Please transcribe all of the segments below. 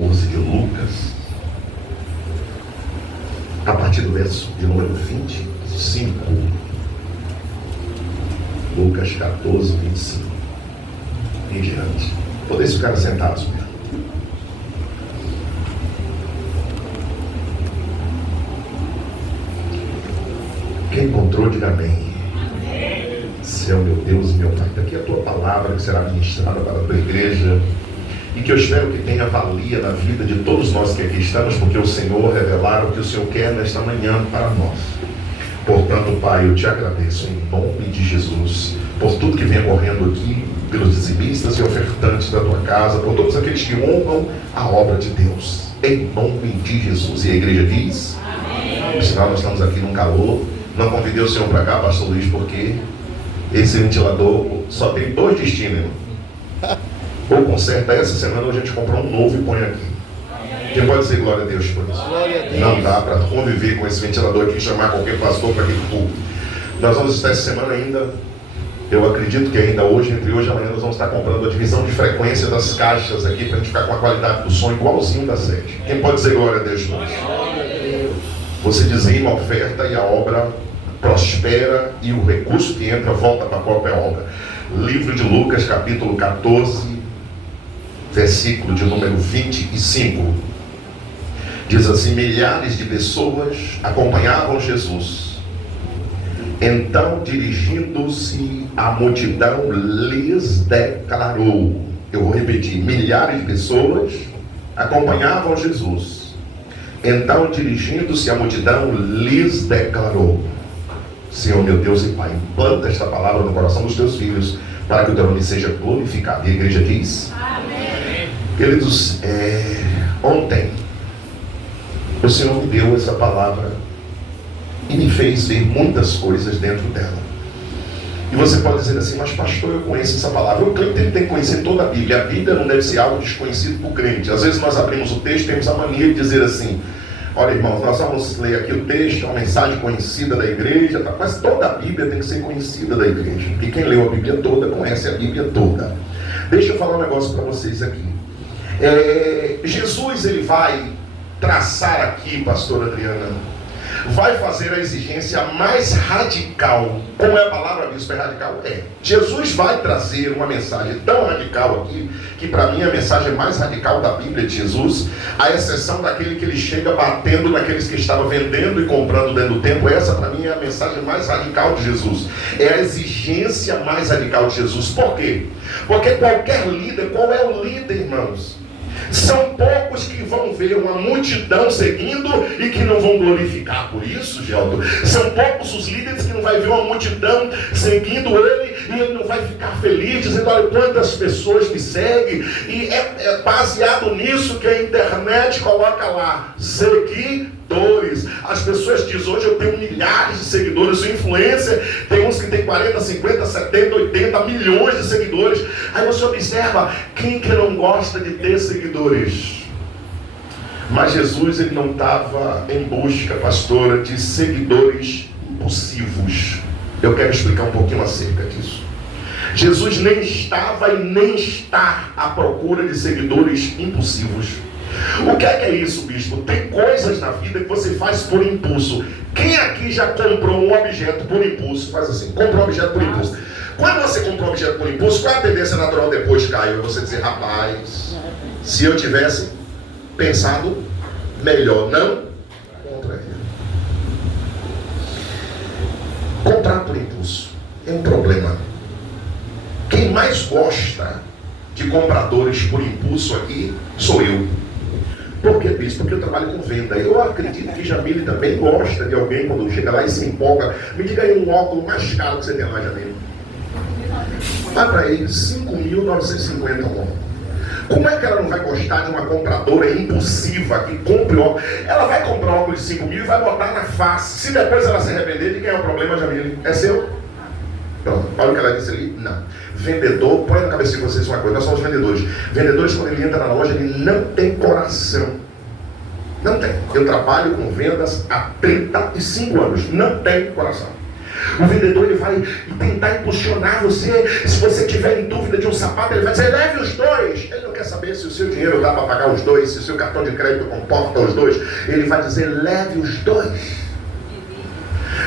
14 de Lucas, a partir do verso de número 25. Lucas 14, 25 em diante. Podem ficar sentados mesmo. Quem encontrou, diga amém. Senhor, meu Deus e meu Pai, daqui a tua palavra que será ministrada para a tua igreja e que eu espero que tenha valia na vida de todos nós que aqui estamos, porque o Senhor revelaram o que o Senhor quer nesta manhã para nós. Portanto, Pai, eu te agradeço em nome de Jesus por tudo que vem ocorrendo aqui, pelos dizimistas e ofertantes da tua casa, por todos aqueles que honram a obra de Deus, em nome de Jesus. E a igreja diz? Amém. Senão nós estamos aqui num calor. Não convidei o Senhor para cá, pastor Luiz, porque esse ventilador só tem dois destinos. Ou conserta essa semana, ou a gente compra um novo e põe aqui. Quem pode dizer glória a Deus por isso? Não dá para conviver com esse ventilador aqui e chamar qualquer pastor para aquele culto. Nós vamos estar essa semana ainda, eu acredito que ainda hoje, entre hoje e amanhã, nós vamos estar comprando a divisão de frequência das caixas aqui, para a gente ficar com a qualidade do som igualzinho da sede. Quem pode dizer glória a Deus por isso? Você dizima a oferta e a obra prospera, e o recurso que entra volta para a própria obra. Livro de Lucas, capítulo 14, versículo de número 25. Diz assim: milhares de pessoas acompanhavam Jesus. Então, dirigindo-se à multidão, lhes declarou. Eu vou repetir: milhares de pessoas acompanhavam Jesus. Então, dirigindo-se à multidão, lhes declarou. Senhor, meu Deus e Pai, implanta esta palavra no coração dos teus filhos, para que o teu nome seja glorificado. E a igreja diz? Amém. Queridos, ontem o Senhor me deu essa palavra e me fez ver muitas coisas dentro dela. E você pode dizer assim: mas pastor, eu conheço essa palavra. O crente tem que conhecer toda a Bíblia. A Bíblia não deve ser algo desconhecido para o crente. Às vezes nós abrimos o texto e temos a mania de dizer assim: olha, irmãos, nós vamos ler aqui o texto, uma mensagem conhecida da igreja, tá? Mas toda a Bíblia tem que ser conhecida da igreja, porque quem leu a Bíblia toda conhece a Bíblia toda. Deixa eu falar um negócio para vocês aqui. Jesus, ele vai traçar aqui, pastora Adriana, vai fazer a exigência mais radical. Como é a palavra bispo, é radical? Jesus vai trazer uma mensagem tão radical aqui, que para mim é a mensagem mais radical da Bíblia de Jesus, à exceção daquele que ele chega batendo naqueles que estavam vendendo e comprando dentro do templo. Essa para mim é a mensagem mais radical de Jesus, é a exigência mais radical de Jesus. Por quê? Porque qualquer líder, qual é o líder, irmãos? São poucos que vão ver uma multidão seguindo e que não vão glorificar por isso, Geldo. São poucos os líderes que não vai ver uma multidão seguindo ele e ele não vai ficar feliz, dizendo: olha quantas pessoas me seguem. E é baseado nisso que a internet coloca lá: seguidores. As pessoas dizem: hoje eu tenho milhares de seguidores. O influencer tem uns que tem 40, 50, 70, 80 milhões de seguidores. Aí você observa, quem que não gosta de ter seguidores? Mas Jesus, ele não estava em busca, pastora, de seguidores impulsivos. Eu quero explicar um pouquinho acerca disso. Jesus nem estava e nem está à procura de seguidores impulsivos. O que é isso, bispo? Tem coisas na vida que você faz por impulso. Quem aqui já comprou um objeto por impulso? Faz assim: compra um objeto por impulso. Quando você compra um objeto por impulso, qual é a tendência natural depois, Caio? Você dizer: rapaz, se eu tivesse pensado melhor, não compra aquilo. Comprar por impulso é um problema. Quem mais gosta de compradores por impulso aqui sou eu. Por que, bispo? Porque eu trabalho com venda. Eu acredito que Jamile também gosta de alguém quando chega lá e se empolga. Me diga aí um óculos mais caro que você tem lá, Jamile. Vai para ele, 5.950 óculos. Como é que ela não vai gostar de uma compradora impulsiva que compre óculos? Ela vai comprar um óculos de 5 mil e vai botar na face. Se depois ela se arrepender, de quem é o problema, Jamile? É seu? Pronto, olha o que ela disse ali. Não. Vendedor, põe na cabeça de vocês uma coisa: nós somos vendedores. Vendedores, quando ele entra na loja, ele não tem coração. Não tem. Eu trabalho com vendas há 35 anos. Não tem coração. O vendedor ele vai tentar impulsionar você. Se você tiver em dúvida de um sapato, ele vai dizer, leve os dois. Ele não quer saber se o seu dinheiro dá para pagar os dois, se o seu cartão de crédito comporta os dois. Ele vai dizer, leve os dois.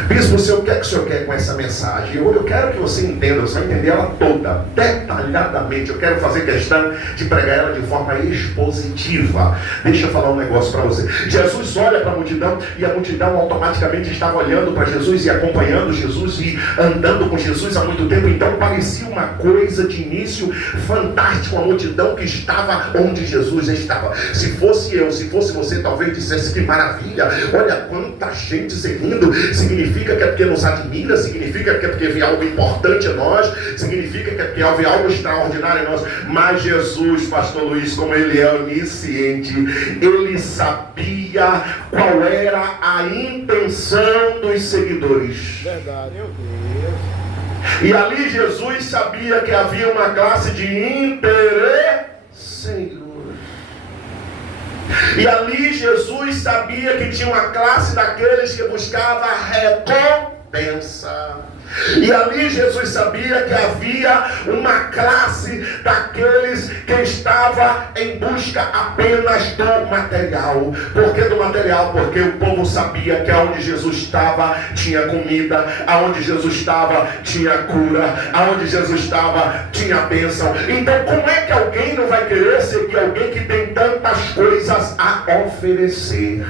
Bispo, o que é que o senhor quer com essa mensagem? Eu quero que você entenda, você vai entender ela toda, detalhadamente. Eu quero fazer questão de pregar ela de forma expositiva. Deixa eu falar um negócio para você. Jesus olha para a multidão e a multidão automaticamente estava olhando para Jesus e acompanhando Jesus e andando com Jesus há muito tempo. Então parecia uma coisa de início fantástico, a multidão que estava onde Jesus estava. Se fosse eu, se fosse você, talvez dissesse que maravilha, olha quanta gente seguindo. Significa que é porque nos admira, significa que é porque vê algo importante em nós, significa que é porque vê algo extraordinário em nós. Mas Jesus, pastor Luiz, como ele é onisciente, ele sabia qual era a intenção dos seguidores. Verdade, meu Deus. E ali Jesus sabia que havia uma classe de interesseiros. E ali Jesus sabia que tinha uma classe daqueles que buscava recompensa. E ali Jesus sabia que havia uma classe daqueles que estava em busca apenas do material. Por que do material? Porque o povo sabia que aonde Jesus estava tinha comida, aonde Jesus estava tinha cura, aonde Jesus estava tinha bênção. Então como é que alguém não vai querer seguir alguém que tem tantas coisas a oferecer?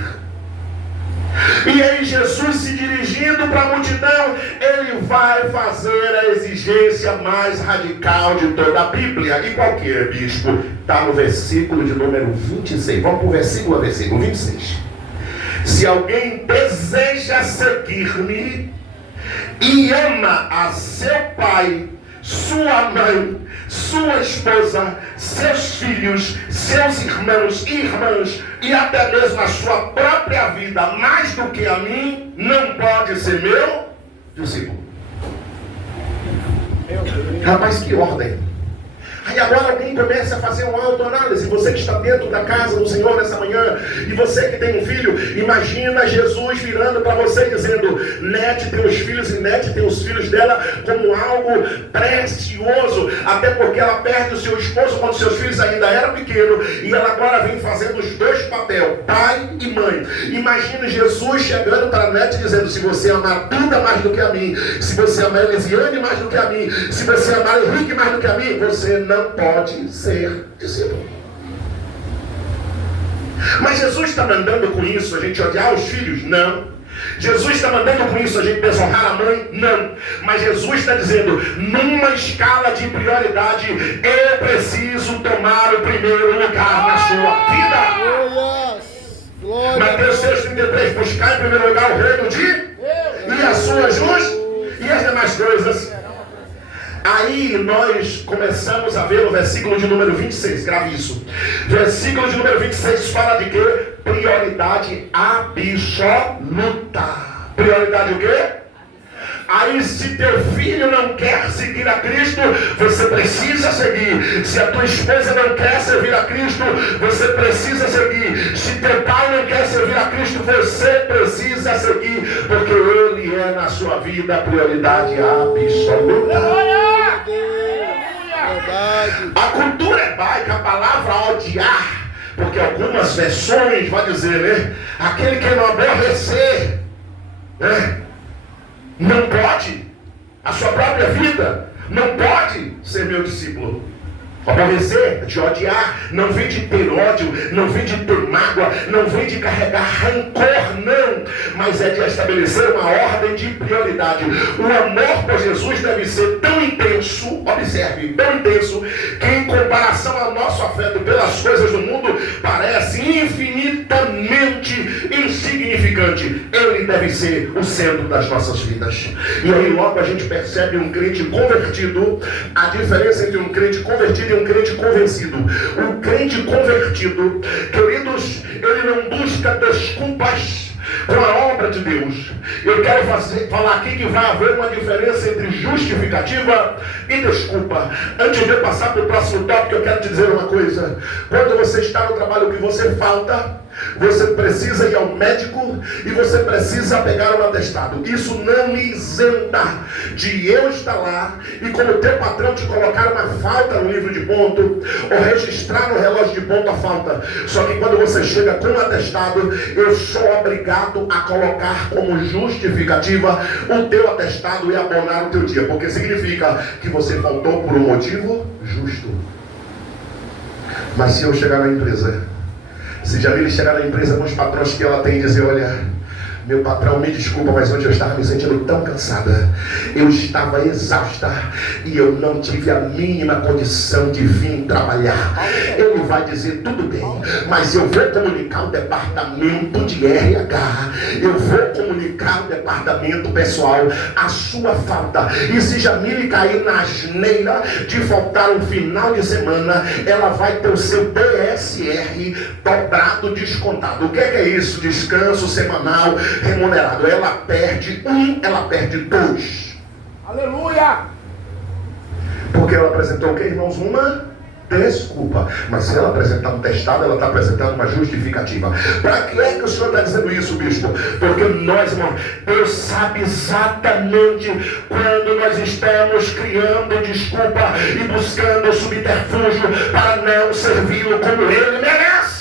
E aí Jesus, se dirigindo para a multidão, ele vai fazer a exigência mais radical de toda a Bíblia. E qual que é, bispo? Está no versículo de número 26. Vamos para o versículo 26. Se alguém deseja seguir-me e ama a seu pai, sua mãe, sua esposa, seus filhos, seus irmãos e irmãs, e até mesmo a sua própria vida, mais do que a mim, não pode ser meu discípulo. Rapaz, que ordem! Aí agora alguém começa a fazer uma autoanálise. Você que está dentro da casa do Senhor nessa manhã, e você que tem um filho, imagina Jesus virando para você dizendo, Nete tem os filhos e Nete tem os filhos dela como algo precioso, até porque ela perde o seu esposo quando seus filhos ainda eram pequenos, e ela agora vem fazendo os dois papéis, pai e mãe. Imagina Jesus chegando para a Nete dizendo, se você amar Duda mais do que a mim, se você amar Elisiane mais do que a mim, se você amar Henrique mais do que a mim, você não pode ser discípulo. Mas Jesus está mandando com isso a gente odiar os filhos? Não. Jesus está mandando com isso a gente desonrar a mãe? Não. Mas Jesus está dizendo, numa escala de prioridade, eu preciso tomar o primeiro lugar na sua vida. Mateus 6,33, buscar em primeiro lugar o reino de e a sua justiça e as demais coisas. Aí nós começamos a ver o versículo de número 26, grave isso. Versículo de número 26 fala de quê? Prioridade absoluta. Prioridade o quê? Aí se teu filho não quer seguir a Cristo, você precisa seguir. Se a tua esposa não quer servir a Cristo, você precisa seguir. Se teu pai não quer servir a Cristo, você precisa seguir. Porque Ele é na sua vida a prioridade absoluta. A cultura hebraica, a palavra odiar, porque algumas versões vão dizer, né? Aquele que não aborrecer, né? Não pode, a sua própria vida não pode ser meu discípulo. Aborrecer, de odiar, não vem de ter ódio, não vem de ter mágoa, não vem de carregar rancor, não, mas é de estabelecer uma ordem de prioridade. O amor por Jesus deve ser tão intenso, observe, tão intenso, que em comparação ao nosso afeto pelas coisas do mundo, parece infinitamente insignificante. Ele deve ser o centro das nossas vidas. E aí logo a gente percebe um crente convertido, a diferença entre um crente convertido e um crente convencido. Um crente convertido, queridos, ele não busca desculpas com a obra de Deus. Eu quero falar aqui que vai haver uma diferença entre justificativa e desculpa. Antes de eu passar para o próximo tópico, eu quero te dizer uma coisa. Quando você está no trabalho que você falta, você precisa ir ao médico e você precisa pegar um atestado. Isso não me isenta de eu estar lá e como teu patrão te colocar uma falta no livro de ponto ou registrar no relógio de ponto a falta. Só que quando você chega com um atestado, eu sou obrigado a colocar como justificativa o teu atestado e abonar o teu dia, porque significa que você faltou por um motivo justo. Mas se eu chegar na empresa, se Jamile chegar na empresa com os patrões que ela tem e dizer, olha, meu patrão, me desculpa, mas hoje eu estava me sentindo tão cansada, eu estava exausta e eu não tive a mínima condição de vir trabalhar. Ele vai dizer, tudo bem, mas eu vou comunicar o departamento de RH, eu vou comunicar o departamento pessoal a sua falta. E se Jamile cair na asneira de faltar um final de semana, ela vai ter o seu DSR dobrado, descontado. O que é isso? Descanso semanal remunerado. Ela perde ela perde 2. Aleluia! Porque ela apresentou o que, irmãos? Uma desculpa. Mas se ela apresentar um testado, ela está apresentando uma justificativa. Para que é que o senhor está dizendo isso, bispo? Porque nós, irmãos, Deus sabe exatamente quando nós estamos criando desculpa e buscando subterfúgio para não servi-lo como ele merece.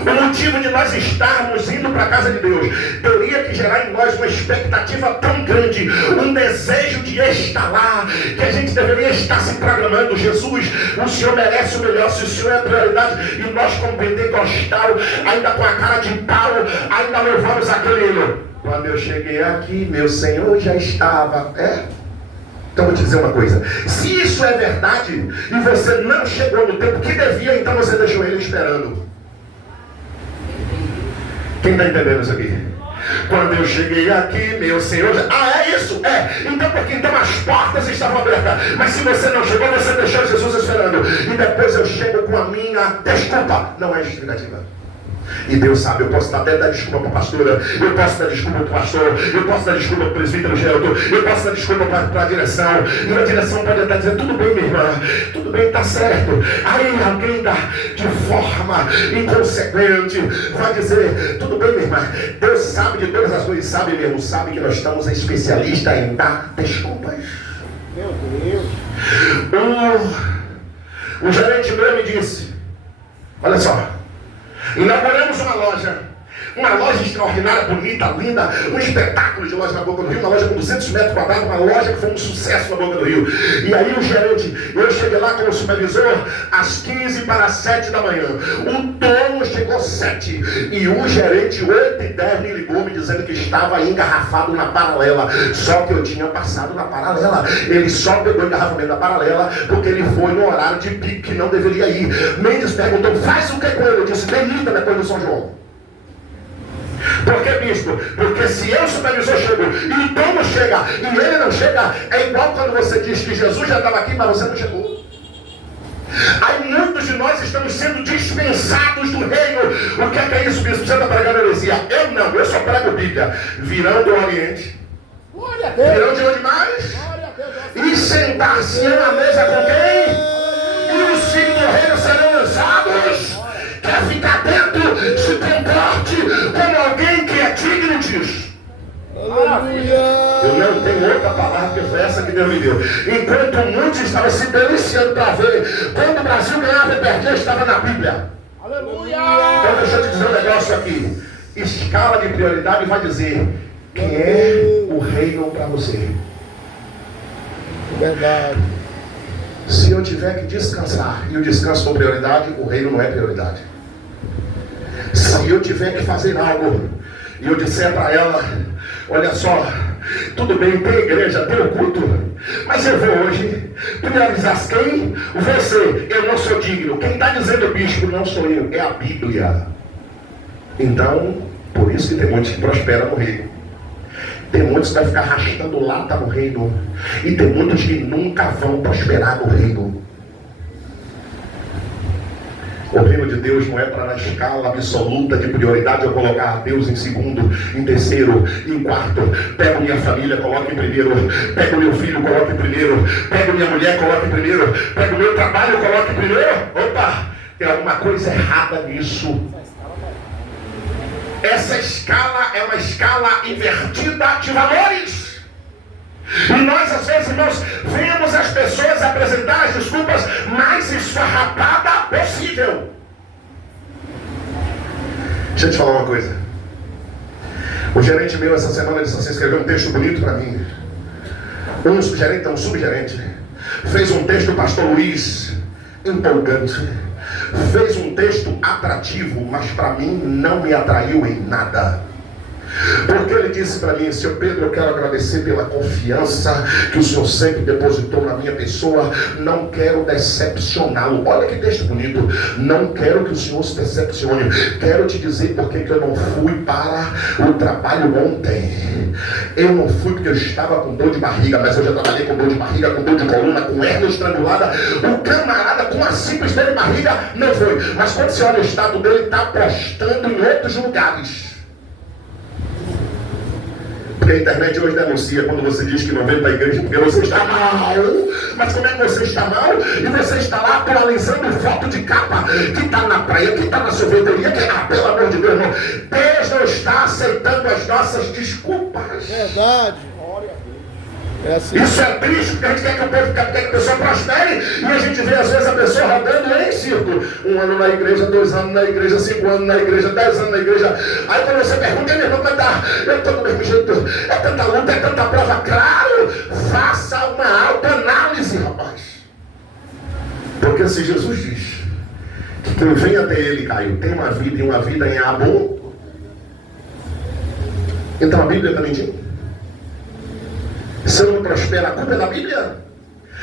O motivo de nós estarmos indo para a casa de Deus teria que gerar em nós uma expectativa tão grande, um desejo de estar lá, que a gente deveria estar se programando. Jesus, o Senhor merece o melhor, se o Senhor é a prioridade, e nós como pentecostal, ainda com a cara de pau, ainda louvamos aquele hino. Quando eu cheguei aqui, meu Senhor já estava. Então vou te dizer uma coisa, se isso é verdade e você não chegou no tempo que devia, então você deixou ele esperando. Quem está entendendo isso aqui? Quando eu cheguei aqui, meu Senhor... é isso? Então porque então as portas estavam abertas. Mas se você não chegou, você deixou Jesus esperando. E depois eu chego com a minha desculpa. Não é justificativa. E Deus sabe, eu posso até dar desculpa para a pastora, eu posso dar desculpa para o pastor, eu posso dar desculpa para o presbítero Geraldo, eu posso dar desculpa para a direção, e a direção pode estar dizendo, tudo bem, minha irmã, tudo bem, está certo. Aí alguém de forma inconsequente vai dizer, tudo bem, minha irmã, Deus sabe de todas as coisas, sabe mesmo, sabe que nós estamos especialistas em dar desculpas. Meu Deus. O gerente meu me disse, olha só, inauguramos uma loja extraordinária, bonita, linda, um espetáculo de loja na Boca do Rio, uma loja com 200 metros quadrados, uma loja que foi um sucesso na Boca do Rio. E aí o gerente, eu cheguei lá como supervisor às 15 para 7 da manhã. O dono chegou 7 e o gerente 8h10 me ligou me dizendo que estava engarrafado na paralela. Só que eu tinha passado na paralela. Ele só pegou o engarrafamento da paralela porque ele foi no horário de pico que não deveria ir. Mendes perguntou, faz o que com ele? Eu disse, delita depois do São João. Por que, bispo? Porque se eu, supervisor, chego e o dono chega e ele não chega, é igual quando você diz que Jesus já estava aqui, mas você não chegou. Aí muitos de nós estamos sendo dispensados do reino. O que é isso, bispo? Você está pregando heresia? Eu não, eu só prego Bíblia. Virão do Oriente. Glória a Deus. Virão de onde mais? Glória a Deus. E sentar-se na mesa com quem? E os filhos do reino serão lançados. Quer ficar dentro? Se comporte como alguém que é digno disso. Aleluia. Eu não tenho outra palavra que foi essa que Deus me deu. Enquanto muitos estavam se deliciando para ver quando o Brasil ganhava e perdia, estava na Bíblia. Aleluia. Então deixa eu te dizer um negócio aqui. Escala de prioridade vai dizer quem é o reino para você. Verdade. Se eu tiver que descansar e o descanso for prioridade, o reino não é prioridade. Se eu tiver que fazer algo e eu disser para ela, olha só, tudo bem, tem igreja, tem o culto, mas eu vou hoje priorizar quem? Você. Eu não sou digno. Quem está dizendo bispo não sou eu, é a Bíblia. Então, por isso que tem muitos que prosperam no reino. Tem muitos que vão ficar arrastando lata no reino. E tem muitos que nunca vão prosperar no reino. O reino de Deus não é para na escala absoluta de prioridade eu colocar a Deus em segundo, em terceiro, em quarto. Pego minha família, coloco em primeiro. Pego meu filho, coloco em primeiro. Pego minha mulher, coloco em primeiro. Pego meu trabalho, coloco em primeiro. Opa! Tem alguma coisa errada nisso. Essa escala é uma escala invertida de valores. E nós, às vezes, irmãos, vemos as pessoas apresentar as desculpas mais esfarrapada possível. Deixa eu te falar uma coisa. O gerente meu essa semana disse assim, escreveu um texto bonito para mim. Um subgerente, fez um texto, o pastor Luiz, empolgante. Fez um texto atrativo, mas para mim não me atraiu em nada. Porque ele disse para mim, Senhor Pedro, eu quero agradecer pela confiança que o Senhor sempre depositou na minha pessoa. Não quero decepcioná-lo. Olha que texto bonito. Não quero que o Senhor se decepcione. Quero te dizer porque que eu não fui para o trabalho ontem. Eu não fui porque eu estava com dor de barriga, mas eu já trabalhei com dor de barriga, com dor de coluna, com hernia estrangulada. O camarada com a simples dor de barriga não foi. Mas quando você olha o estado dele, está apostando em outros lugares. Porque a internet hoje denuncia quando você diz que não vem para a igreja porque você está mal. Mas como é que você está mal? E você está lá atualizando foto de capa que está na praia, que está na sorveteria, que pelo amor de Deus, irmão, Deus não está aceitando as nossas desculpas. Verdade. Glória a Deus. É assim. Isso é triste, porque a gente quer que o povo, quer que a pessoa prospere, e a gente vê às vezes a pessoa rodando em círculo. 1 ano na igreja, 2 anos na igreja, 5 anos na igreja, 10 anos na igreja. Aí quando você pergunta, meu irmão, como tá? Eu estou do mesmo jeito, é tanta luta, é tanta prova. Claro, faça uma autoanálise, rapaz. Porque se Jesus diz que quem vem até ele, Caio, tem uma vida e uma vida em abundância, então a Bíblia está mentindo. Se eu não prospero, a culpa é da Bíblia.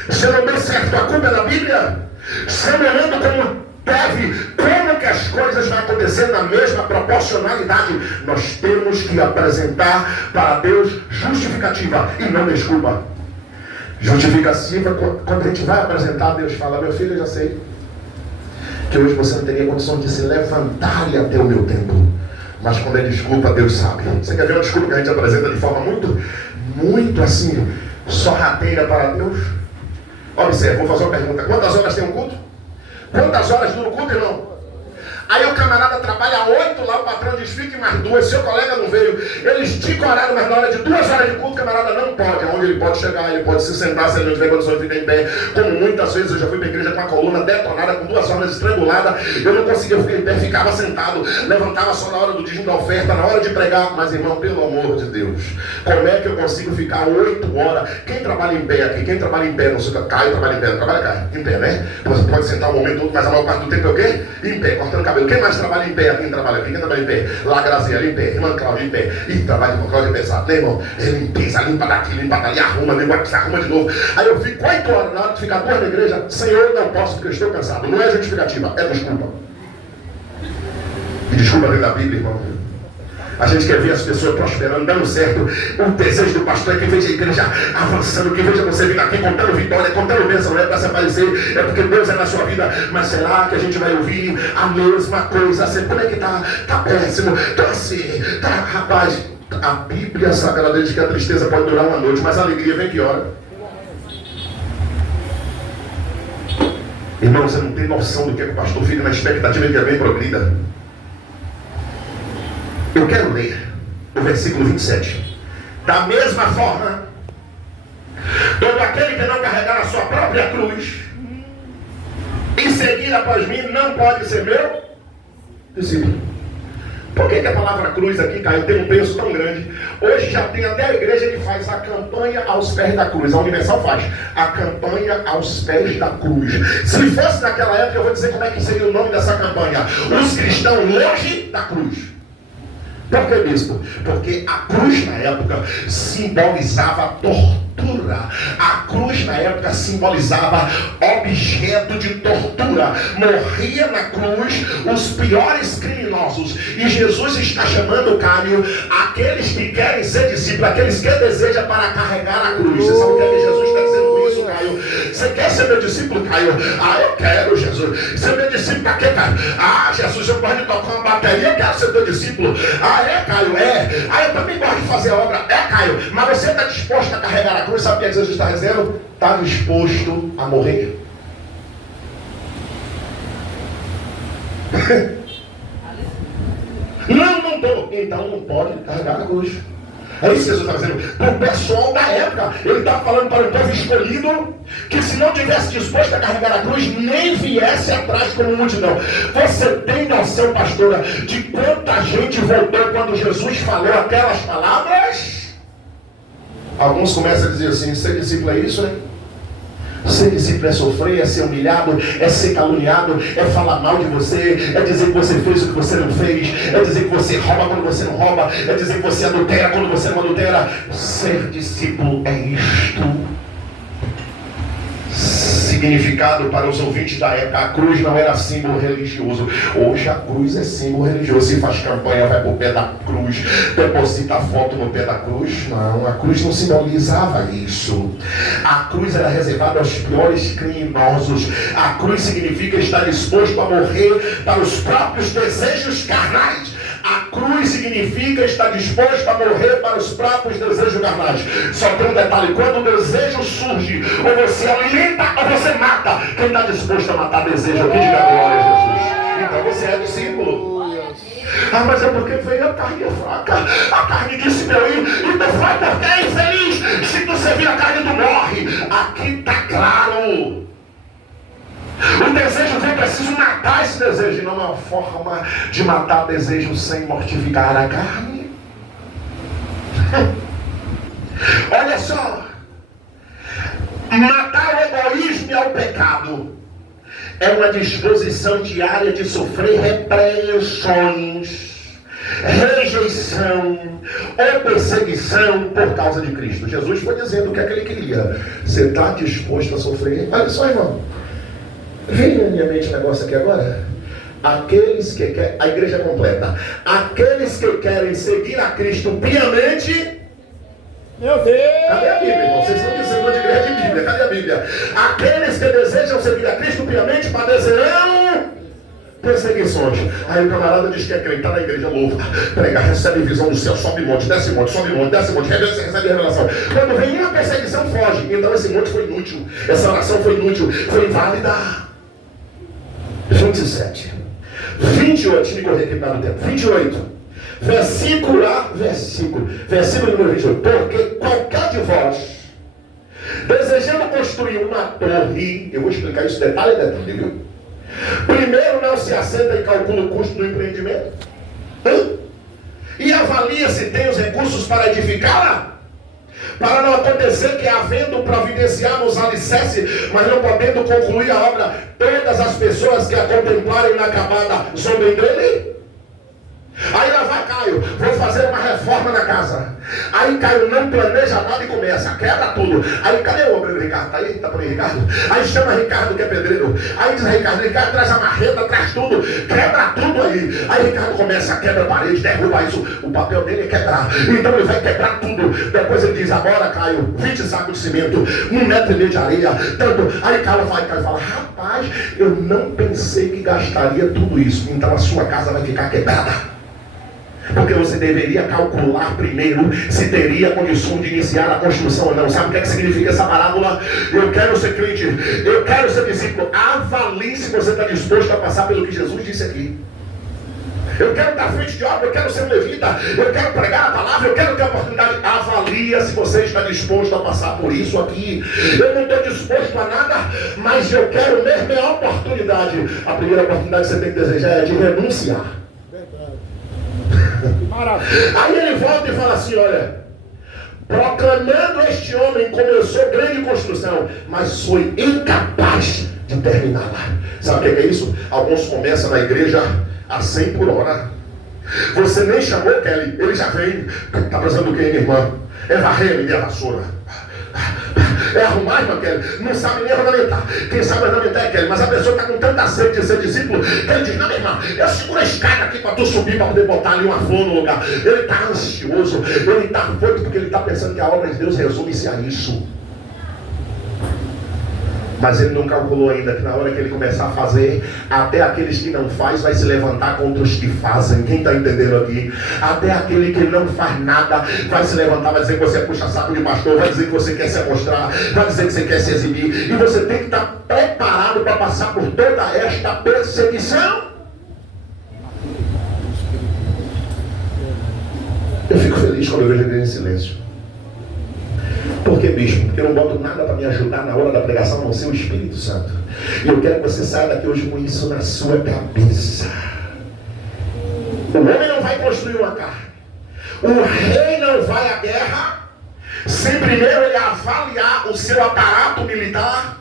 Se eu não dou certo, a culpa é da Bíblia. Se eu não ando como deve, como que as coisas vão acontecer na mesma proporcionalidade? Nós temos que apresentar para Deus justificativa e não desculpa. Justificativa, quando a gente vai apresentar, Deus fala, meu filho, eu já sei que hoje você não teria condição de se levantar e até o meu tempo. Mas quando é desculpa, Deus sabe. Você quer ver uma desculpa que a gente apresenta de forma muito assim, sorrateira para Deus? Observe, vou fazer uma pergunta. Quantas horas tem um culto? Quantas horas dura o culto, irmão? Aí o camarada trabalha 8 lá, o patrão diz, fique mais 2, seu colega não veio. Ele estica o horário, mas na hora de 2 horas de culto, o camarada não pode. Onde ele pode chegar, ele pode se sentar, se ele não tiver condição de ficar em pé. Como muitas vezes eu já fui para a igreja com a coluna detonada, com 2 horas estrangulada, eu não conseguia ficar em pé, ficava sentado, levantava só na hora do dízimo da oferta, na hora de pregar. Mas irmão, pelo amor de Deus, como é que eu consigo ficar 8 horas? Quem trabalha em pé aqui? Quem trabalha em pé? Não sei, Caio trabalha em pé, não trabalha, Caio? Em pé, né? Você pode sentar um momento, mas a maior parte do tempo é o quê? Em pé, cortando cabelo. Quem mais trabalha em pé? Quem trabalha aqui? Quem trabalha em pé? Lá, Graziela em pé, irmã Cláudia em pé. E trabalha com Cláudia pesado, né, irmão? Limpeza, limpa daqui, limpa dali, arruma de novo. Aí eu fico 8 horas na hora de ficar 2 na igreja. Senhor, não posso porque eu estou cansado. Não é justificativa, é desculpa. E desculpa dentro da Bíblia, irmão. A gente quer ver as pessoas prosperando, dando certo. O desejo do pastor é que veja a igreja avançando, que veja você vindo aqui contando vitória, contando bênção. Não é para se aparecer, é porque Deus é na sua vida. Mas será que a gente vai ouvir a mesma coisa? Como é que tá? Tá péssimo. Tá assim. Tá, rapaz, a Bíblia Sagrada diz que a tristeza pode durar uma noite, mas a alegria vem que hora? Irmão, você não tem noção do que o pastor fica na expectativa de que alguém progrida. Eu quero ler o versículo 27. Da mesma forma, todo aquele que não carregar a sua própria cruz e seguir após mim não pode ser meu discípulo. Por que a palavra cruz aqui, Caio, tem um peso tão grande? Hoje já tem até a igreja que faz a campanha aos pés da cruz. A Universal faz a campanha aos pés da cruz. Se fosse naquela época, eu vou dizer como é que seria o nome dessa campanha: os cristãos longe da cruz. Por que, bispo? Porque a cruz na época simbolizava tortura. A cruz na época simbolizava objeto de tortura. Morria na cruz os piores criminosos. E Jesus está chamando, Caio, aqueles que querem ser discípulos, aqueles que desejam para carregar a cruz. Você sabe o que é que Jesus está dizendo isso, Caio? Você quer ser meu discípulo, Caio? Ah, eu quero, Jesus. Ser meu discípulo para quê, Caio? Ah, Jesus, eu gosto de tocar uma bateria, eu quero ser teu discípulo. Ah, é, Caio? É. Ah, eu também gosto de fazer obra. É, Caio. Mas você está disposto a carregar a cruz? Sabe o que Jesus está dizendo? Está disposto a morrer. Não estou. Então não pode carregar a cruz. É isso que Jesus está dizendo. Para o pessoal da época, ele está falando para o povo escolhido que se não tivesse disposto a carregar a cruz, nem viesse atrás como multidão. Você tem noção, pastora, de quanta gente voltou quando Jesus falou aquelas palavras? Alguns começam a dizer assim: ser discípulo é isso, né? Ser discípulo é sofrer, é ser humilhado, é ser caluniado, é falar mal de você, é dizer que você fez o que você não fez, é dizer que você rouba quando você não rouba, é dizer que você adultera quando você não adultera. Ser discípulo é isto. Significado para os ouvintes da época: a cruz não era símbolo religioso. Hoje a cruz é símbolo religioso. Se faz campanha, vai para o pé da cruz, deposita a foto no pé da cruz. Não, a cruz não simbolizava isso. A cruz era reservada aos piores criminosos. A cruz significa estar disposto a morrer para os próprios desejos carnais. A cruz significa estar disposto a morrer para os próprios desejos carnais. Só tem um detalhe: quando o desejo surge, ou você alimenta ou você mata. Quem está disposto a matar desejo aqui, diga glória a Jesus. Então você é discípulo. Ah, mas é porque veio a carne fraca. A carne disse meu ir, e tu vai porque é infeliz. Se tu servir a carne, tu morre. Aqui está claro. O desejo vem, preciso matar esse desejo. E não é uma forma de matar desejo sem mortificar a carne. Olha só. Matar o egoísmo e o pecado é uma disposição diária de sofrer repreensões, rejeição ou perseguição por causa de Cristo. Jesus foi dizendo o que é que ele queria. Você está disposto a sofrer? Olha só, irmão. Vem na minha mente um negócio aqui agora. Aqueles que querem, a igreja completa, aqueles que querem seguir a Cristo piamente. Meu Deus! Cadê a Bíblia, irmão? Vocês estão dizendo de igreja de Bíblia. Cadê a Bíblia? Aqueles que desejam seguir a Cristo piamente padecerão perseguições. Aí o camarada diz que é crente, está na igreja, louva, prega, recebe visão do céu, sobe monte, desce monte, sobe monte, desce monte, recebe revelação. Quando vem uma perseguição, foge. Então esse monte foi inútil, essa oração foi inútil, foi inválida. 27, 28, deixa eu me correr aqui para o tempo. 28, versículo número 28. Porque qualquer de vós, desejando construir uma torre, eu vou explicar isso detalhe a detalhe, viu? Primeiro não se assenta e calcula o custo do empreendimento. E avalia se tem os recursos para edificá-la. Para não acontecer que, havendo providenciado os alicerces, mas não podendo concluir a obra, todas as pessoas que a contemplarem inacabada zombem dele. Aí lá vai Caio, vou fazer uma reforma na casa. Aí Caio não planeja nada e começa, quebra tudo. Aí cadê o obreiro Ricardo? Tá aí? Tá por aí, Ricardo? Aí chama Ricardo, que é pedreiro. Aí diz Ricardo traz a marreta, traz tudo, quebra tudo aí. Aí Ricardo começa, quebra a parede, derruba isso. O papel dele é quebrar. Então ele vai quebrar tudo. Depois ele diz, agora Caio, 20 sacos de cimento, 1,5 metro de areia, tanto. Aí Caio fala, rapaz, eu não pensei que gastaria tudo isso. Então a sua casa vai ficar quebrada. Porque você deveria calcular primeiro se teria condição de iniciar a construção ou não. Sabe o que é que significa essa parábola? Eu quero ser crente, eu quero ser discípulo. Avalie se você está disposto a passar pelo que Jesus disse aqui. Eu quero estar à frente de obra, eu quero ser um levita, eu quero pregar a palavra, eu quero ter a oportunidade. Avalia se você está disposto a passar por isso aqui. Eu não estou disposto a nada, mas eu quero mesmo a oportunidade. A primeira oportunidade que você tem que desejar é de renunciar. Maravilha. Aí ele volta e fala assim, olha, proclamando este homem começou grande construção, mas foi incapaz de terminá-la. Sabe o que é isso? Alguns começam na igreja a 100 por hora. Você nem chamou Kelly, ele já vem. Está precisando do que, minha irmã? É varrer, me dê a vassoura. É arrumar, irmã Kelly, não sabe nem ornamentar. Quem sabe ornamentar é Kelly, mas a pessoa está com tanta sede de ser discípulo que ele diz, não, minha irmã, eu seguro a escada aqui para tu subir, para poder botar ali uma flor no lugar. Ele está ansioso, ele está doido, porque ele está pensando que a obra de Deus resume-se a isso. Mas ele não calculou ainda que na hora que ele começar a fazer, até aqueles que não faz vai se levantar contra os que fazem. Quem está entendendo aqui? Até aquele que não faz nada vai se levantar, vai dizer que você é puxa-saco de pastor, vai dizer que você quer se amostrar, vai dizer que você quer se exibir. E você tem que estar preparado para passar por toda esta perseguição. Eu fico feliz quando eu vejo a igreja em silêncio. Por que, bispo? Porque eu não boto nada para me ajudar na hora da pregação, a não ser o Espírito Santo. E eu quero que você saia daqui hoje com isso na sua cabeça. O homem não vai construir uma carne. O rei não vai à guerra sem primeiro ele avaliar o seu aparato militar.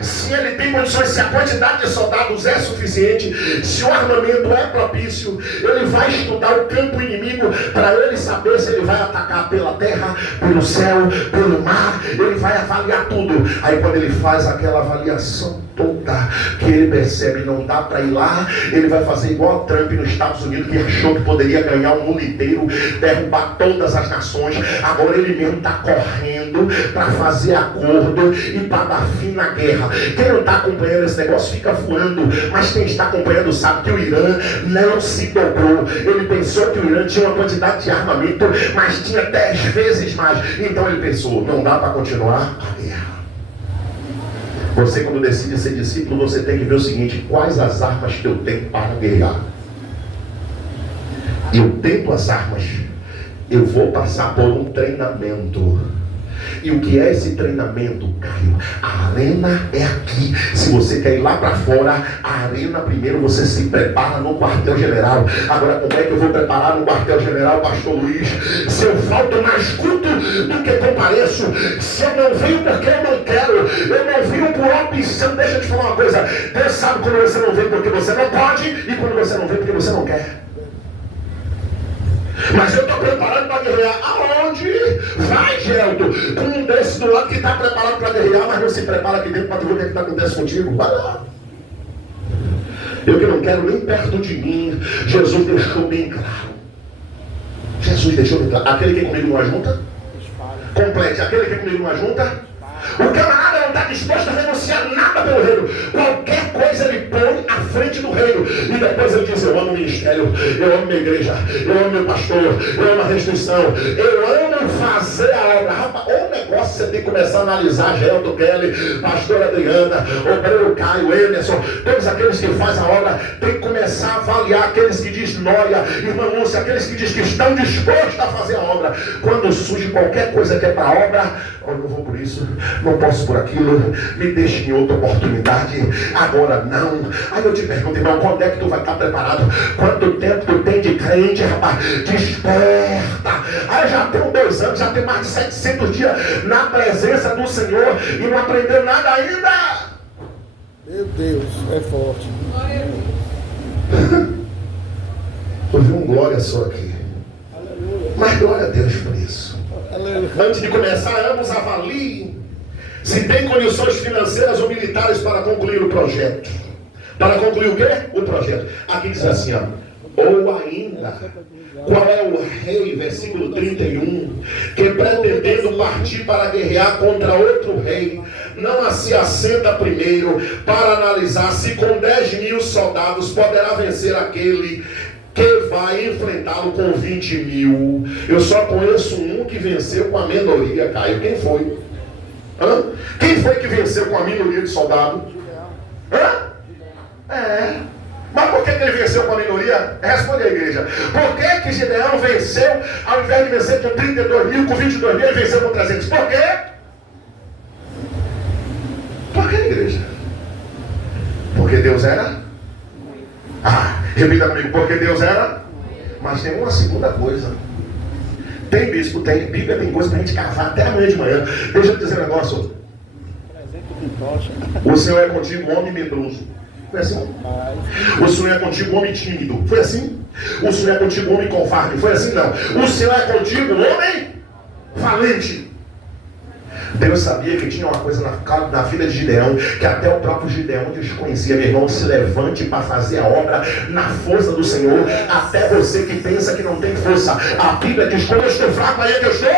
Se ele tem condições, se a quantidade de soldados é suficiente, se o armamento é propício, ele vai estudar o campo inimigo para ele saber se ele vai atacar pela terra, pelo céu, pelo mar. Ele vai avaliar tudo. Aí quando ele faz aquela avaliação toda, que ele percebe não dá para ir lá, ele vai fazer igual a Trump nos Estados Unidos, que achou que poderia ganhar o mundo inteiro, derrubar todas as nações. Agora ele mesmo está correndo para fazer acordo e para dar fim na guerra. Quem não está acompanhando esse negócio fica voando, mas quem está acompanhando sabe que o Irã não se dobrou. Ele pensou que o Irã tinha uma quantidade de armamento, mas tinha 10 vezes mais. Então ele pensou, não dá para continuar a guerra. Você, quando decide ser discípulo, você tem que ver o seguinte: quais as armas que eu tenho para guerrear? Eu tento as armas, eu vou passar por um treinamento. E o que é esse treinamento, Caio? A arena é aqui. Se você quer ir lá para fora, a arena primeiro você se prepara no quartel-general. Agora, como é que eu vou preparar no quartel-general, pastor Luiz? Se eu falto mais culto do que compareço, se eu não venho porque eu não quero, eu não venho por opção. Deixa eu te falar uma coisa: Deus sabe quando você não vem porque você não pode, e quando você não vem porque você não quer. Mas eu estou preparado para guerrear. Aonde? Vai, Geraldo, com um desses do lado que está preparado para guerrear, mas não se prepara aqui dentro para ver o que acontece contigo. Vai lá. Eu que não quero nem perto de mim. Jesus deixou bem claro. Jesus deixou bem claro. Aquele que comigo não ajunta, complete. Aquele que comigo não ajunta, o camarada não está disposto a renunciar nada pelo reino. Qualquer coisa ele põe à frente do reino. E depois ele diz: eu amo o ministério, eu amo minha igreja, eu amo meu pastor, eu amo a restrição, eu amo fazer a obra. Rapaz, o negócio você tem que começar a analisar. Gelton Kelly, pastor Adriana, obreiro Caio, Emerson, todos aqueles que fazem a obra, tem que começar a avaliar aqueles que diz Noia, irmã Lúcia, aqueles que diz que estão dispostos a fazer a obra. Quando surge qualquer coisa que é para a obra, eu não vou por isso, não posso por aquilo, me deixe em outra oportunidade, agora não. Aí eu te pergunto, irmão, quando é que tu vai estar preparado? Quanto tempo tu tem de crente, rapaz? Desperta. Aí já tem 2 anos, já tem mais de 700 dias na presença do Senhor e não aprendeu nada ainda. Meu Deus, é forte. Ouvi um glória só aqui. Aleluia. Mas glória a Deus por isso. Aleluia. Antes de começar, ambos avaliem se tem condições financeiras ou militares para concluir o projeto. Para concluir o quê? O projeto. Aqui diz assim, ó: ou ainda, qual é o rei, versículo 31, que pretendendo partir para guerrear contra outro rei, não se assenta primeiro para analisar se com 10.000 soldados poderá vencer aquele que vai enfrentá-lo com 20.000. Eu só conheço um que venceu com a minoria, Caio. Quem foi? Quem foi que venceu com a minoria de soldado? Mas por que ele venceu com a minoria? Responde a igreja. Por que Gideão venceu, ao invés de vencer com 32.000, com 22.000, ele venceu com 300? Por quê? Por que, igreja? Porque Deus era? Repita comigo: porque Deus era? Mas tem uma segunda coisa. Tem bispo, tem Bíblia, tem coisa pra gente cavar até amanhã de manhã. Deixa eu te dizer um negócio. O Senhor é contigo, homem medroso. Foi assim? O Senhor é contigo, homem tímido. Foi assim? O Senhor é contigo, homem covarde. Foi assim? Não. O Senhor é contigo, homem valente. Deus sabia que tinha uma coisa na vida de Gideão, que até o próprio Gideão desconhecia. Meu irmão, se levante para fazer a obra na força do Senhor. Até você que pensa que não tem força, a Bíblia diz: quando eu estou fraco, aí é que eu estou.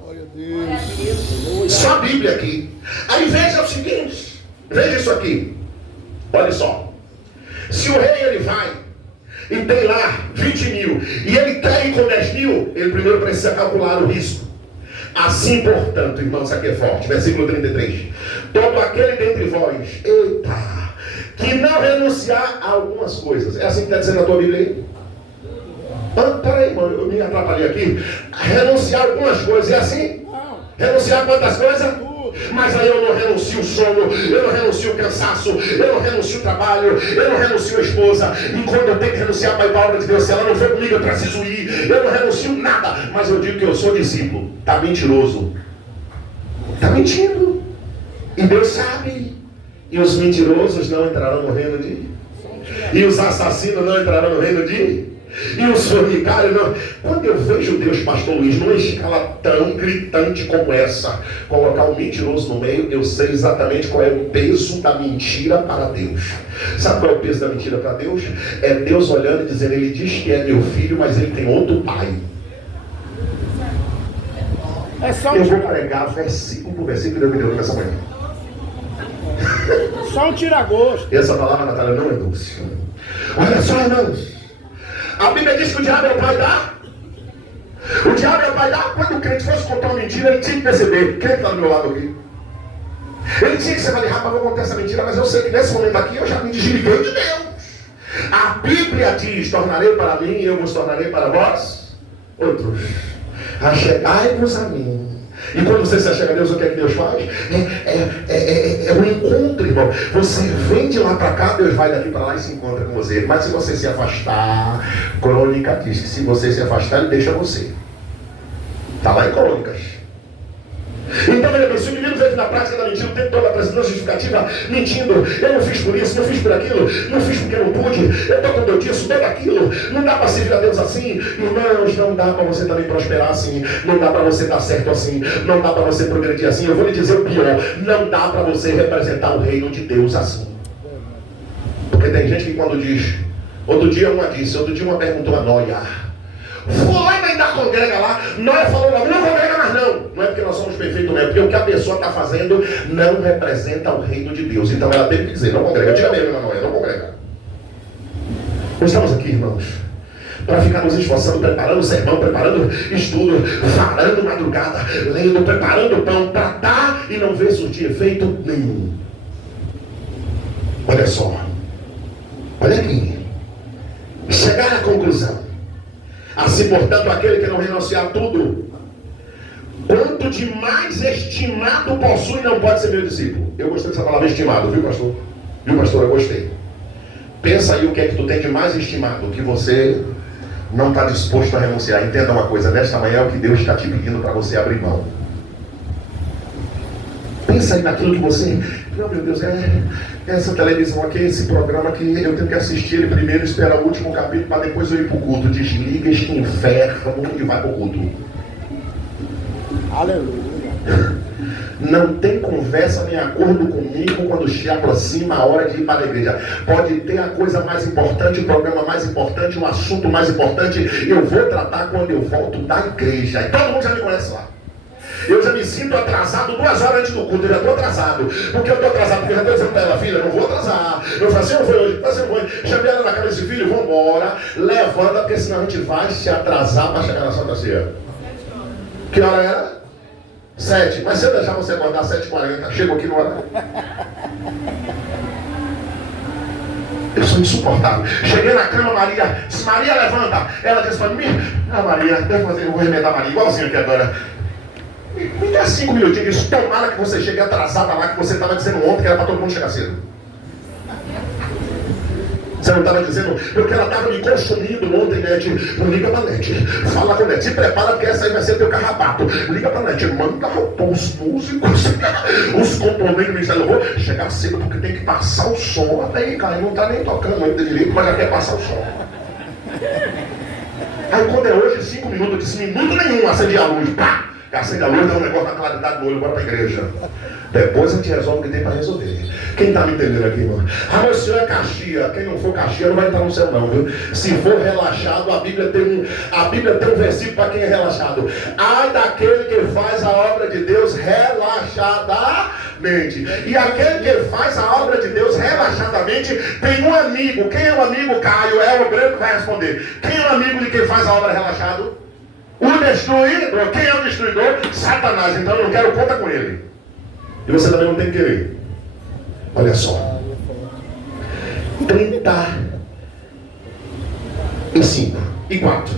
Glória a Deus. Só a Bíblia aqui. Aí veja o seguinte, veja isso aqui. Olha só. Se o rei ele vai e tem lá 20.000 e ele quer ir com 10.000, ele primeiro precisa calcular o risco. Assim, portanto, irmãos, aqui é forte, versículo 33. Todo aquele dentre vós, que não renunciar a algumas coisas. É assim que está dizendo a tua Bíblia aí? Peraí, irmão, eu me atrapalhei aqui. Renunciar algumas coisas, é assim? Não. Renunciar quantas coisas? Tudo. Mas aí eu não renuncio o sono, eu não renuncio o cansaço, eu não renuncio o trabalho, eu não renuncio a esposa. E quando eu tenho que renunciar para ir para a obra de Deus, se ela não for comigo, eu preciso ir. Eu não renuncio nada, mas eu digo que eu sou discípulo. Está mentiroso. Está mentindo. E Deus sabe. E os mentirosos não entrarão no reino de... E os assassinos não entrarão no reino de... E os fornicários não. Quando eu vejo Deus, pastor Luiz, numa escala tão gritante como essa, colocar o mentiroso no meio, eu sei exatamente qual é o peso da mentira para Deus. Sabe qual é o peso da mentira para Deus? É Deus olhando e dizendo, ele diz que é meu filho, mas ele tem outro pai. É só Eu vou pregar versículo por versículo que Deus me deu nessa manhã. um tira-gosto. Essa palavra, Natália, não é doce. Olha só, irmãos. A Bíblia diz que o diabo é o pai da... O diabo é o pai da... Quando o crente fosse contar uma mentira, ele tinha que perceber. Quem está do meu lado aqui? Ele tinha que ser falei, rapaz, vou contar essa mentira, mas eu sei que nesse momento aqui eu já me desliguei de Deus. A Bíblia diz, tornarei para mim e eu vos tornarei para vós outros. Achegai-vos a mim. E quando você se achega a Deus, o que é que Deus faz? É um encontro, irmão. Você vem de lá para cá, Deus vai daqui para lá e se encontra com você. Mas se você se afastar, Crônica diz que se você se afastar, ele deixa você. Está lá em Crônicas. Então, veja bem, se o menino veio na prática da mentira, o tempo todo apresentando justificativa, mentindo, eu não fiz por isso, não fiz por aquilo, não fiz porque eu não pude, eu estou com dor disso, dor daquilo, não dá para servir a Deus assim, irmãos, não dá para você também prosperar assim, não dá para você dar certo assim, não dá para você progredir assim, eu vou lhe dizer o pior, não dá para você representar o reino de Deus assim. Porque tem gente que quando diz, outro dia uma perguntou a Noia, fulano ainda congrega lá, Noia falou lá, não congrega mais não é porque nós somos perfeitos, não é porque o que a pessoa está fazendo não representa o reino de Deus, então ela teve que dizer, não congrega, diga mesmo, irmã Noia, não congrega. Nós estamos aqui, irmãos, para ficar nos esforçando, preparando sermão, preparando estudo, varando madrugada, lendo, preparando pão, para dar e não ver surtir efeito nenhum. Olha só, olha aqui, chegar à conclusão, assim, portanto, aquele que não renunciar tudo, quanto de mais estimado possui, não pode ser meu discípulo. Eu gostei dessa palavra estimado, viu, pastor? Viu, pastor? Eu gostei. Pensa aí o que é que tu tem de mais estimado, que você não está disposto a renunciar. Entenda uma coisa, nesta manhã é o que Deus está te pedindo para você abrir mão. Pensa aí naquilo que você... Não, meu Deus, essa televisão aqui, esse programa que eu tenho que assistir ele primeiro, esperar o último capítulo para depois eu ir para o culto. Desliga este inferno e vai para o culto. Aleluia. Não tem conversa nem acordo comigo quando se aproxima a hora de ir para a igreja. Pode ter a coisa mais importante, o programa mais importante, o assunto mais importante. Eu vou tratar quando eu volto da igreja. E todo mundo já me conhece lá. Eu já me sinto atrasado 2 horas antes do culto. Eu já estou atrasado. Por que eu estou atrasado? Porque eu já estou dizendo para ela, filha, não vou atrasar. Eu falo assim, eu vou hoje, assim, eu vou. Chamei ela na cabeça de filho, vamos embora. Levanta, porque senão a gente vai se atrasar para chegar na Santa Ceia. Que hora era? 7. Mas se eu deixar você acordar às 7h40, chego aqui no horário. Eu sou insuportável. Cheguei na cama, Maria disse, Maria, levanta. Ela disse para mim, Maria, eu vou remedar Maria, igualzinho aqui agora. Me dá 5 minutinhos. Disse, tomara que você chegue atrasada lá, que você estava dizendo ontem que era para todo mundo chegar cedo. Você não estava dizendo, porque ela estava me consumindo ontem, Nete. Liga para a Nete, fala com a Nete, se prepara porque essa aí vai ser teu carrapato. Liga para a Nete, manda os músicos, os componentes. Eu vou chegar cedo porque tem que passar o som. Até aí, cara, não está nem tocando ainda direito, mas já quer passar o som. Aí quando é hoje, 5 minutos, eu disse, minuto nenhum, acende a luz, pá! Acende a luz, dá um negócio na claridade do olho, bora para a igreja. Depois a gente resolve o que tem para resolver. Quem está me entendendo aqui, irmão? Ah, mas o senhor é caxia. Quem não for caxia não vai entrar no céu não, viu? Se for relaxado, a Bíblia tem um versículo para quem é relaxado. Ai daquele que faz a obra de Deus relaxadamente. E aquele que faz a obra de Deus relaxadamente tem um amigo. Quem é o amigo? Caio. É o obreiro que vai responder. Quem é o amigo de quem faz a obra relaxado? O destruidor. Quem é o destruidor? Satanás. Então eu não quero conta com ele. E você também não tem que querer. Olha só. 35 e 4.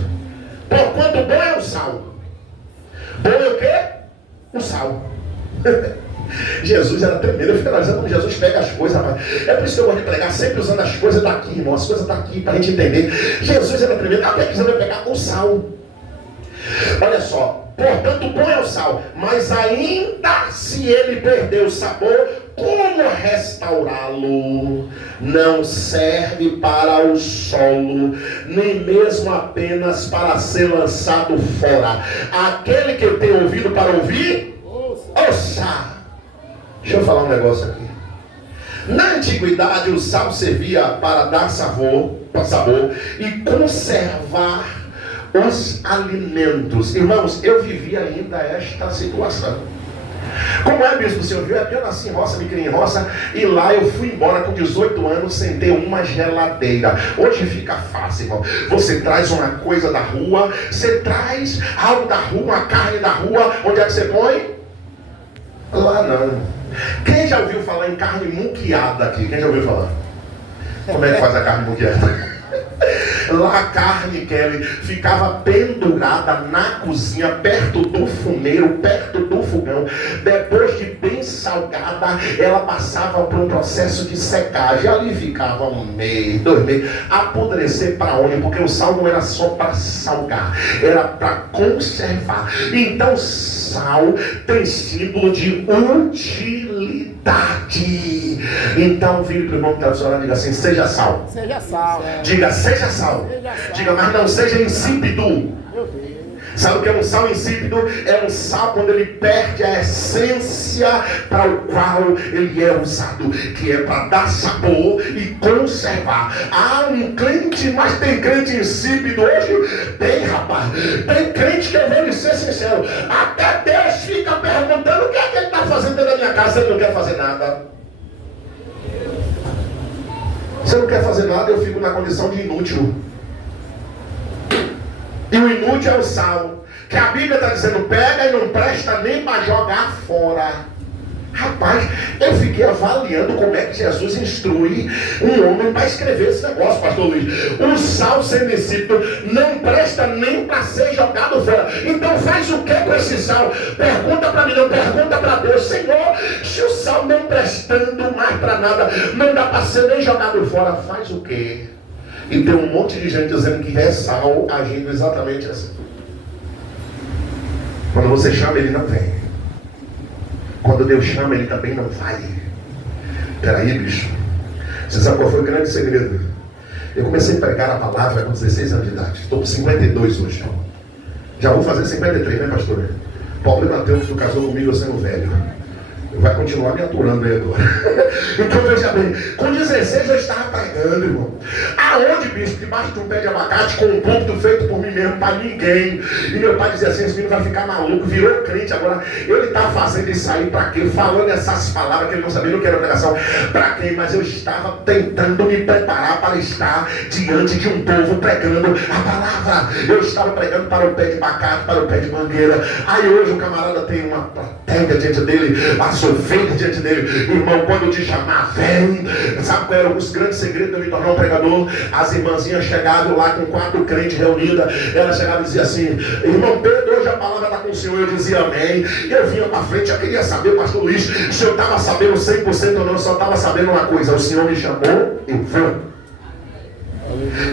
Porquanto bom é o sal. Bom é o quê? O sal. Jesus era tremendo. Eu fico analisando como Jesus pega as coisas, rapaz. É por isso que eu gosto de pregar sempre usando as coisas daqui, irmão. As coisas daqui para a gente entender. Jesus era tremendo. Até que Jesus vai pegar o sal. Olha só. Portanto, bom é o sal. Mas ainda se ele perder o sabor, como restaurá-lo? Não serve para o solo, nem mesmo apenas para ser lançado fora. Aquele que tem ouvido para ouvir, ouça. Deixa eu falar um negócio aqui. Na antiguidade, o sal servia para dar sabor e conservar os alimentos. Irmãos, eu vivi ainda esta situação. Como é, bispo? O senhor viu? É porque eu nasci em roça, me criei em roça, e lá eu fui embora com 18 anos sem ter uma geladeira. Hoje fica fácil, irmão. Você traz uma coisa da rua, você traz algo da rua, uma carne da rua, onde é que você põe? Lá não. Quem já ouviu falar em carne muqueada aqui? Quem já ouviu falar? Como é que faz a carne muqueada? Lá a carne, Kelly, ficava pendurada na cozinha, perto do fumeiro, perto do fogão. Depois de bem salgada, ela passava por um processo de secagem. Ali ficava 1 mês, 2 meses, apodrecer para onde? Porque o sal não era só para salgar, era para conservar. Então sal tem símbolo de utilidade. Então vire para o irmão que está do seu lado e diga assim: seja sal. Seja sal. Diga, seja sal. Diga, mas não seja insípido. Sabe o que é um sal insípido? É um sal quando ele perde a essência para o qual ele é usado, que é para dar sabor e conservar. Há um crente, mas tem crente insípido hoje? Tem, rapaz. Tem crente que, eu vou lhe ser sincero, até Deus fica perguntando o que é que ele está fazendo dentro da minha casa, ele não quer fazer nada. Se eu não quer fazer nada, eu fico na condição de inútil. E o inútil é o sal, que a Bíblia está dizendo: pega e não presta nem para jogar fora. Rapaz, eu fiquei avaliando como é que Jesus instrui um homem para escrever esse negócio, pastor Luiz. O sal sendo insípido não presta nem para ser jogado fora. Então faz o que com esse sal? Pergunta para mim, não pergunta para Deus. Senhor, se o sal não prestando mais para nada, não dá para ser nem jogado fora, faz o quê? E tem um monte de gente dizendo que é sal, agindo exatamente assim. Quando você chama, ele não vem. Quando Deus chama, ele também não vai. Peraí, bicho. Você sabe qual foi o grande segredo? Eu comecei a pregar a palavra com 16 anos de idade. Estou com 52 hoje. Já vou fazer 53, né, pastor? Paulo e Mateus, que casou comigo, eu sendo velho. Vai continuar me aturando aí agora. Então veja bem, com 16 eu estava pregando, irmão. Aonde, bicho? Debaixo de um pé de abacate, com um púlpito feito por mim mesmo, para ninguém. E meu pai dizia assim: esse menino vai ficar maluco, virou crente agora. Ele está fazendo isso aí para quê? Falando essas palavras que ele não sabia, não quero pregação. Para quem? Mas eu estava tentando me preparar para estar diante de um povo pregando a palavra. Eu estava pregando para o pé de abacate, para o pé de mangueira. Aí hoje o camarada tem uma plateia diante dele, a ovelhas diante dele. Irmão, quando te chamar, vem. Sabe qual era os grandes segredos de eu me tornar um pregador? As irmãzinhas chegavam lá com 4 crentes reunidas. Elas chegavam e diziam assim: irmão Pedro, hoje a palavra está com o senhor. Eu dizia amém. E eu vinha para frente. Eu queria saber, pastor Luiz, se eu estava sabendo 100% ou não. Eu só estava sabendo uma coisa: o senhor me chamou, eu vou.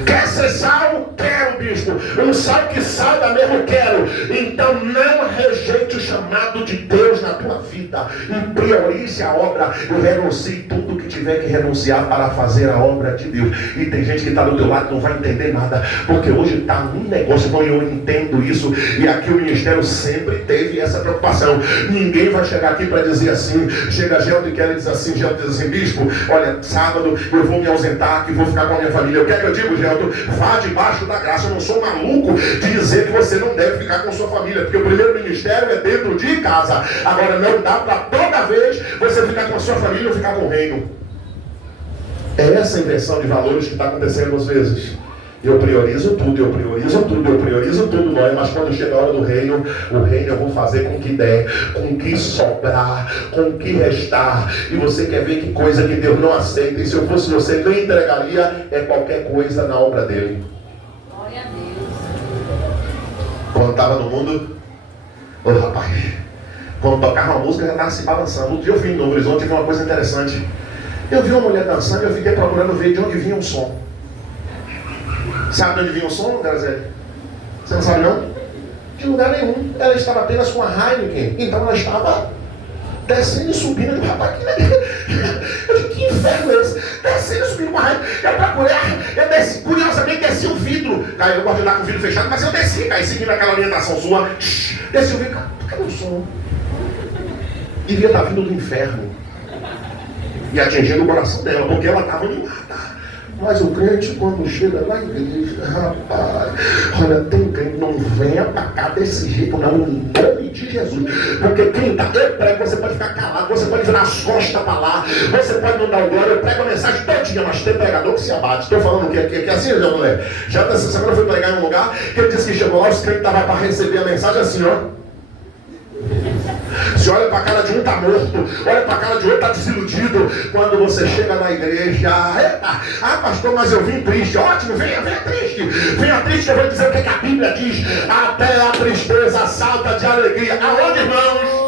Quer ser sal? Quero, bispo. Um sal que salga mesmo, quero. Então não rejeite o chamado de Deus na tua vida e priorize a obra. Eu renuncie tudo que tiver que renunciar para fazer a obra de Deus. E tem gente que está do teu lado que não vai entender nada, porque hoje está um negócio. Então eu entendo isso. E aqui o ministério sempre teve essa preocupação. Ninguém vai chegar aqui para dizer assim. Chega Gelto e quer dizer assim. Gelto diz assim: bispo, olha, sábado eu vou me ausentar, que vou ficar com a minha família. Eu quero. Eu digo, Gelto, vá debaixo da graça. Eu não sou maluco de dizer que você não deve ficar com sua família, porque o primeiro ministério é dentro de casa. Agora não dá para toda vez você ficar com a sua família ou ficar com o reino. É essa inversão de valores que está acontecendo às vezes. Eu priorizo tudo, eu priorizo tudo, eu priorizo tudo, não é? Mas quando chega a hora do reino, o reino eu vou fazer com que der, com que sobrar, com que restar. E você quer ver que coisa que Deus não aceita. E se eu fosse você, não entregaria qualquer coisa na obra dele. Glória a Deus. Quando estava no mundo, ô rapaz, quando tocava uma música, já estava se balançando. Outro dia eu vim no horizonte e vi uma coisa interessante. Eu vi uma mulher dançando e eu fiquei procurando ver de onde vinha o som. Sabe de onde vinha o som, Graziele? Você não sabe não? De lugar nenhum. Ela estava apenas com a Heineken. Então ela estava descendo e subindo. Eu digo, rapaz, eu digo, que inferno é esse? Descendo e subindo com a Heineken. Eu procurei, eu desci, curiosamente desci o vidro. Aí eu gosto de andar com o vidro fechado, mas eu desci, aí seguindo aquela orientação sua. Desci o vidro, cadê o som? Devia estar vindo do inferno e atingindo o coração dela, porque ela estava animada. Mas o crente, quando chega na igreja, rapaz, olha, tem crente, não venha pra cá desse jeito, não, em nome de Jesus. Porque quem está, eu prego, você pode ficar calado, você pode virar as costas para lá, você pode não dar o glória, eu prego a mensagem todinha, mas tem pregador que se abate. Estou falando que é assim, já mulher. Já essa semana eu fui pregar em um lugar que ele disse que chegou lá, os crentes estavam para receber a mensagem assim, ó. Você olha para a cara de um está morto, olha para a cara de outro está desiludido. Quando você chega na igreja, epa, pastor, mas eu vim triste. Ótimo, venha triste. Venha triste, eu vou dizer o que a Bíblia diz. Até a tristeza salta de alegria. Aonde, irmãos?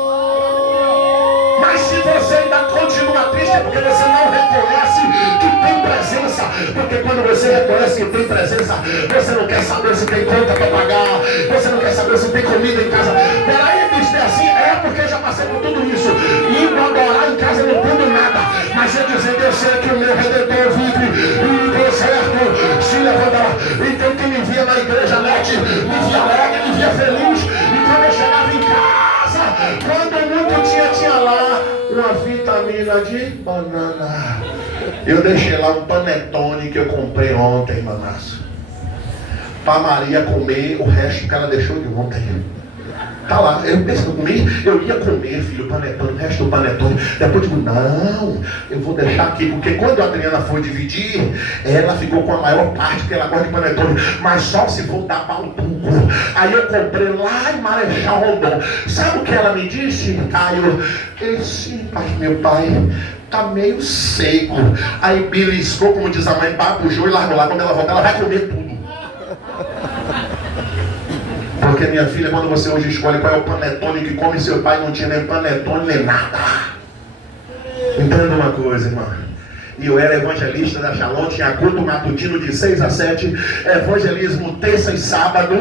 Mas se você ainda continua triste, é porque você não reconhece que tem presença. Porque quando você reconhece que tem presença, você não quer saber se tem conta para pagar, você não quer saber se tem comida em casa. Peraí, bicho, é assim? É porque eu já passei por tudo isso. E adorar em casa não tudo nada. Mas eu dizendo, eu sei que o meu Redentor vive e deu certo, se levantará. Então quem me via na igreja, Lete, me via alegre, me via feliz. E quando eu chegava em casa, quando muito tinha lá uma vitamina de banana. Eu deixei lá um panetone que eu comprei ontem, manaço, para Maria comer o resto que ela deixou de ontem. Tá lá, eu ia comer, filho, o panetone, o resto do panetone. Depois eu digo, não, eu vou deixar aqui, porque quando a Adriana foi dividir, ela ficou com a maior parte, porque ela gosta de panetone, mas só se for dar pau tudo. Aí eu comprei lá em Marechal Rondon. Sabe o que ela me disse, Caio? Meu pai, tá meio seco. Aí beliscou, como diz a mãe, babujou e largou lá. Quando ela voltar, ela vai comer tudo. Porque, minha filha, quando você hoje escolhe qual é o panetone que come, seu pai não tinha nem panetone nem nada. Entenda uma coisa, irmão. E eu era evangelista da Shalom, tinha culto matutino de 6 a 7, evangelismo terça e sábado,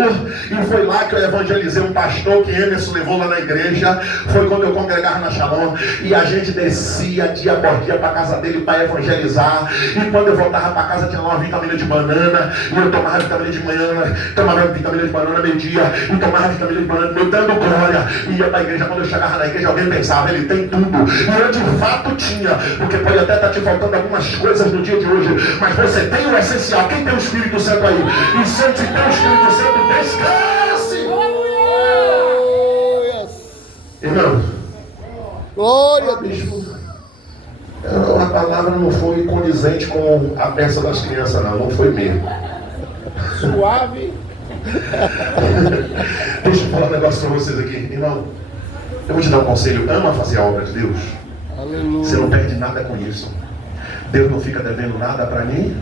e foi lá que eu evangelizei um pastor que Emerson levou lá na igreja. Foi quando eu congregava na Shalom, e a gente descia dia por dia para a casa dele para evangelizar. E quando eu voltava para casa tinha lá uma vitamina de banana, e eu tomava vitamina de manhã, tomava vitamina de banana meio-dia, e tomava vitamina de banana, me dando glória. E ia para a igreja. Quando eu chegava na igreja, alguém pensava, ele tem tudo, e eu de fato tinha, porque pode até estar te faltando algumas coisas no dia de hoje, mas você tem o essencial. Quem tem o Espírito Santo aí? E se tem o Espírito Santo, descanse. Irmão, glória a Deus. A palavra não foi condizente com a peça das crianças, não foi mesmo. Suave. Deixa eu falar um negócio para vocês aqui, irmão. Eu vou te dar um conselho: ama fazer a obra de Deus. Aleluia. Você não perde nada com isso. Deus não fica devendo nada para mim.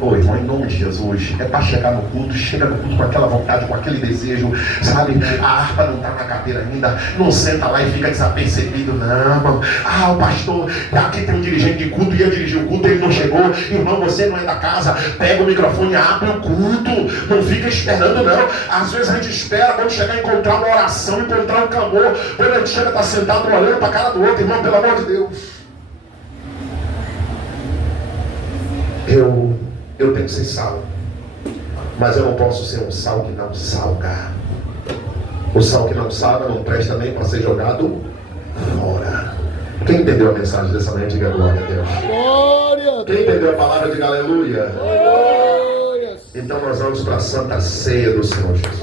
Ô irmão, em nome de Jesus, é para chegar no culto, chega no culto com aquela vontade, com aquele desejo, sabe? A harpa não está na cadeira ainda, não senta lá e fica desapercebido, não, irmão. O pastor, aqui tem um dirigente de culto, ia dirigir o culto, ele não chegou. Irmão, você não é da casa, pega o microfone, abre o culto, não fica esperando, não. Às vezes a gente espera quando chegar a encontrar uma oração, encontrar um clamor, quando a gente chega, está sentado olhando para a cara do outro. Irmão, pelo amor de Deus. Eu tenho que ser sal, mas eu não posso ser um sal que não salga. O sal que não salga não presta nem para ser jogado fora. Quem entendeu a mensagem dessa manhã, diga glória a Deus. Glória. Quem entendeu a palavra, diga aleluia. Glória. Então nós vamos para a Santa Ceia do Senhor Jesus.